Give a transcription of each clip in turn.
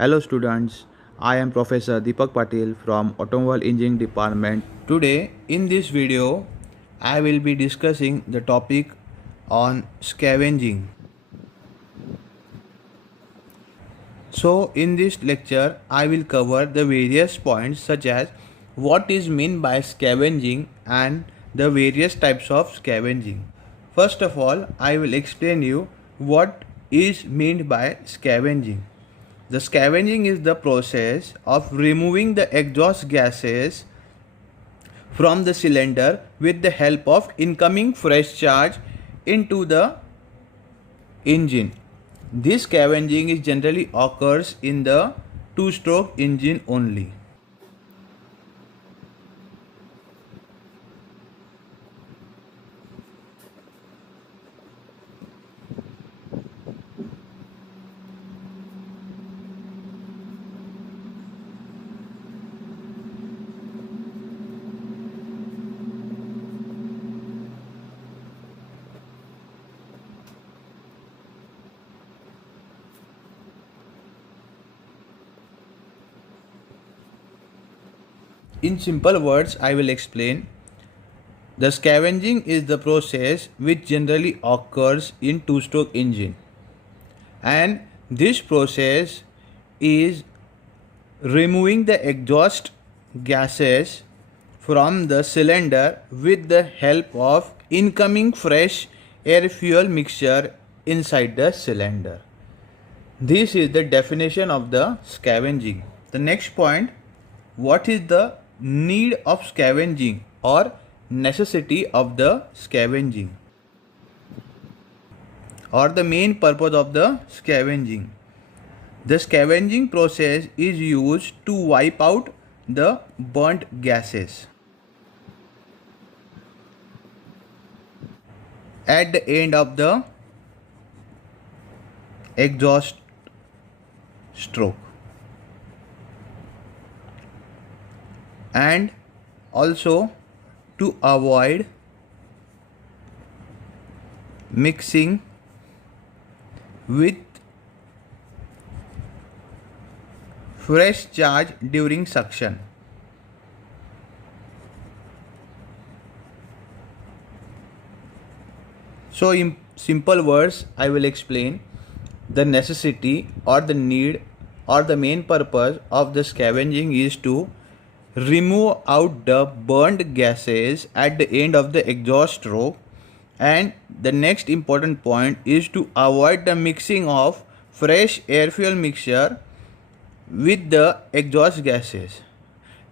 Hello students, I am Professor Deepak Patil from Automobile Engineering Department. Today in this video, I will be discussing the topic on scavenging. So in this lecture, I will cover the various points such as what is meant by scavenging and the various types of scavenging. First of all, I will explain you what is meant by scavenging. The scavenging is the process of removing the exhaust gases from the cylinder with the help of incoming fresh charge into the engine. This scavenging is generally occurs in the two-stroke engine only. In simple words, I will explain. The scavenging is the process which generally occurs in two-stroke engine, and this process is removing the exhaust gases from the cylinder with the help of incoming fresh air fuel mixture inside the cylinder. This is the definition of the scavenging. The next point, what is the need of scavenging or necessity of the scavenging or the main purpose of the scavenging? The scavenging process is used to wipe out the burnt gases at the end of the exhaust stroke, and also to avoid mixing with fresh charge during suction. So in simple words, I will explain the necessity or the need or the main purpose of the scavenging is to remove out the burned gases at the end of the exhaust stroke, and the next important point is to avoid the mixing of fresh air fuel mixture with the exhaust gases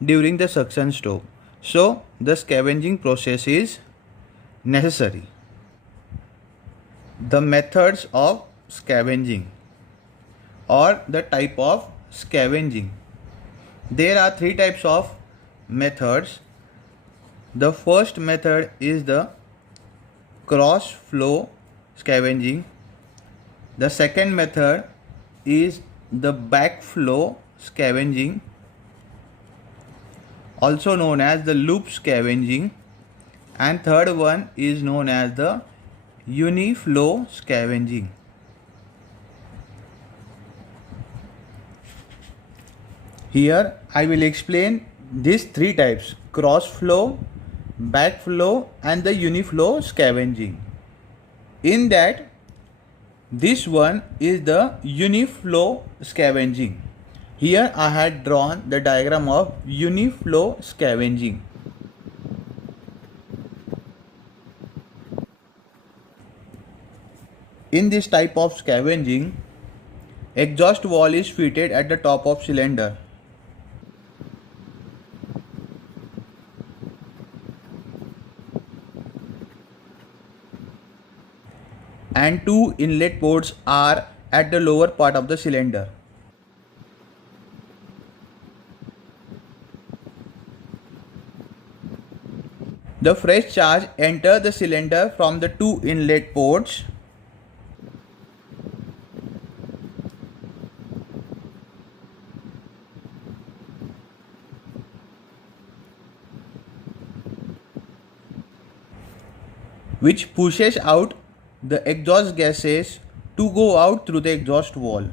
during the suction stroke. So the scavenging process is necessary. The methods of scavenging or the type of scavenging. There are three types of methods. The first method is the cross flow scavenging. The second method is the backflow scavenging, also known as the loop scavenging, and third one is known as the uniflow scavenging. Here I will explain these three types: cross flow, backflow and the uniflow scavenging. In that, this one is the uniflow scavenging. Here I had drawn the diagram of uniflow scavenging. In this type of scavenging, exhaust valve is fitted at the top of cylinder. And two inlet ports are at the lower part of the cylinder. The fresh charge enters the cylinder from the two inlet ports. Which pushes out the exhaust gases to go out through the exhaust valve.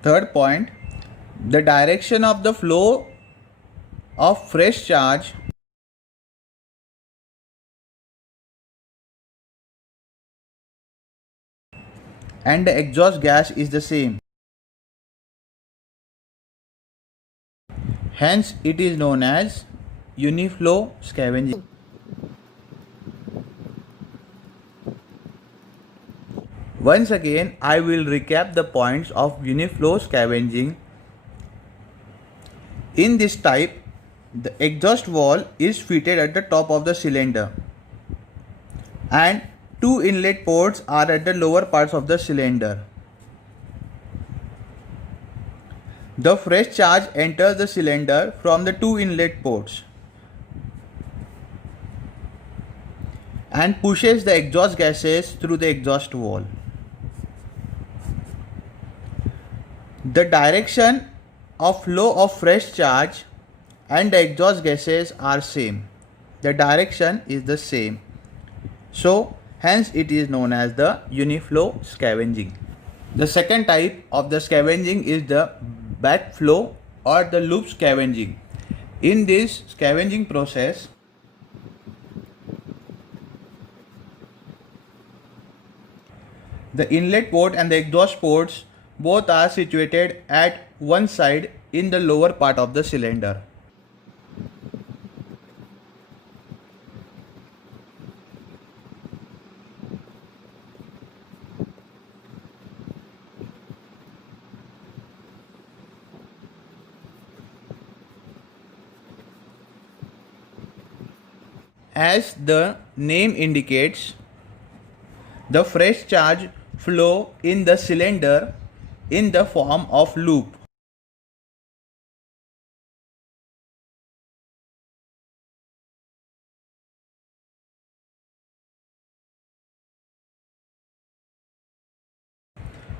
Third point, the direction of the flow of fresh charge and the exhaust gas is the same. Hence, it is known as uniflow scavenging. Once again, I will recap the points of uniflow scavenging. In this type, the exhaust valve is fitted at the top of the cylinder and two inlet ports are at the lower parts of the cylinder. The fresh charge enters the cylinder from the two inlet ports and pushes the exhaust gases through the exhaust valve. The direction of flow of fresh charge and the exhaust gases are same. The direction is the same. So, hence it is known as the uniflow scavenging. The second type of the scavenging is the backflow or the loop scavenging. In this scavenging process, the inlet port and the exhaust ports both are situated at one side in the lower part of the cylinder. As the name indicates, the fresh charge flow in the cylinder in the form of loop.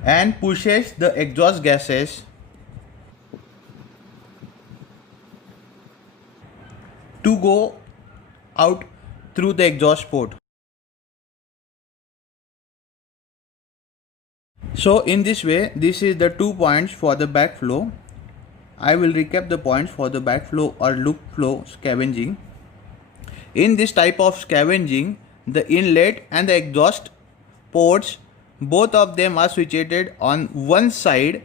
And pushes the exhaust gases to go out through the exhaust port. So in this way, this is the 2 points for the backflow. I will recap the points for the backflow or loop flow scavenging. In this type of scavenging, the inlet and the exhaust ports, both of them are situated on one side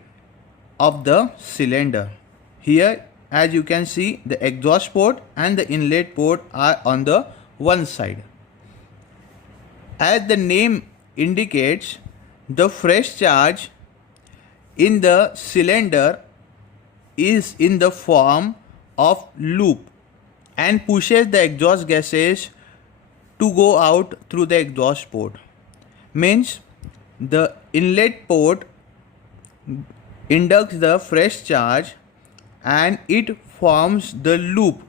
of the cylinder. Here, as you can see, the exhaust port and the inlet port are on the one side. As the name indicates, the fresh charge in the cylinder is in the form of loop and pushes the exhaust gases to go out through the exhaust port. Means the inlet port inducts the fresh charge and it forms the loop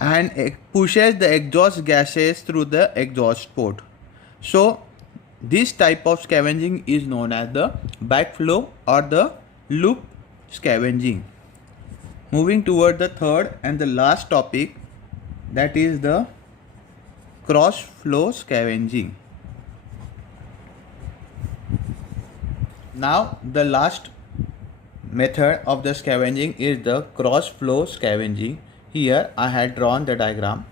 and pushes the exhaust gases through the exhaust port. So this type of scavenging is known as the backflow or the loop scavenging. Moving toward the third and the last topic, that is the cross flow scavenging. Now the last method of the scavenging is the cross flow scavenging. Here I had drawn the diagram.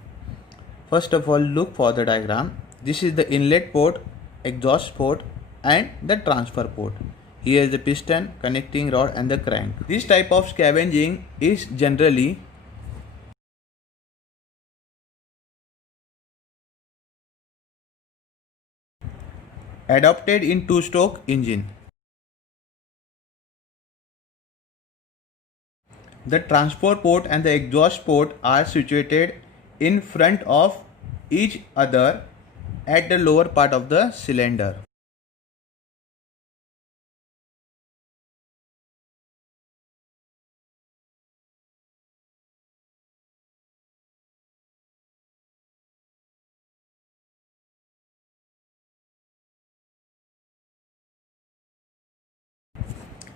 First of all, look for the diagram. This is the inlet port, exhaust port and the transfer port. Here is the piston, connecting rod and the crank. This type of scavenging is generally adopted in two-stroke engine. The transfer port and the exhaust port are situated in front of each other at the lower part of the cylinder.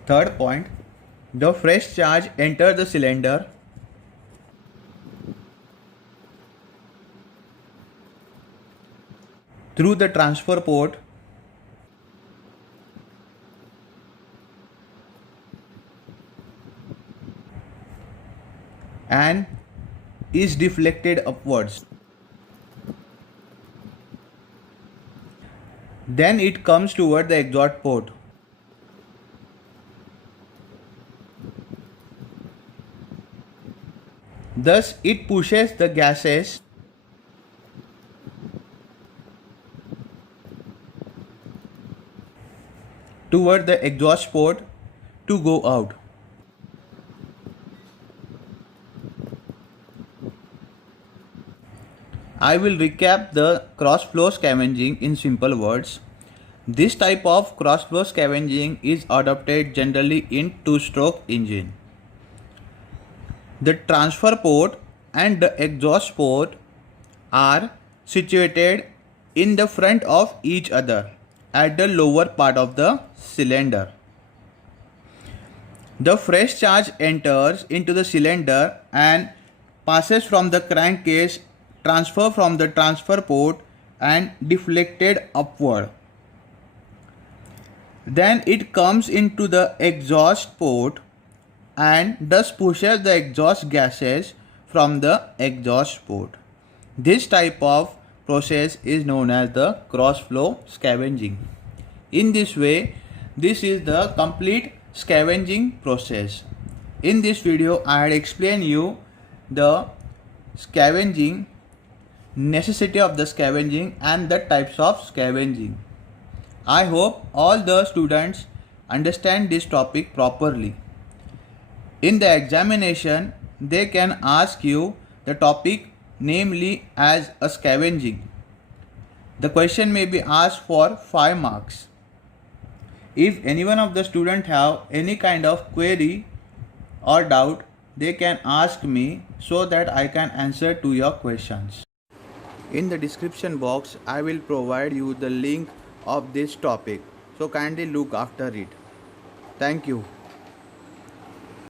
Third point, the fresh charge enters the cylinder through the transfer port and is deflected upwards. Then it comes toward the exhaust port. Thus, it pushes the gases toward the exhaust port to go out. I will recap the cross-flow scavenging in simple words. This type of cross-flow scavenging is adopted generally in two-stroke engine. The transfer port and the exhaust port are situated in the front of each other at the lower part of the cylinder. The fresh charge enters into the cylinder and passes from the crankcase, transfer from the transfer port and deflected upward. Then it comes into the exhaust port and thus pushes the exhaust gases from the exhaust port. This type of process is known as the cross-flow scavenging. In this way, this is the complete scavenging process. In this video, I had explained you the scavenging, necessity of the scavenging and the types of scavenging. I hope all the students understand this topic properly. In the examination, they can ask you the topic namely as a scavenging. The question may be asked for 5 marks. If any one of the students have any kind of query or doubt, they can ask me so that I can answer to your questions. In the description box, I will provide you the link of this topic. So kindly look after it. Thank you.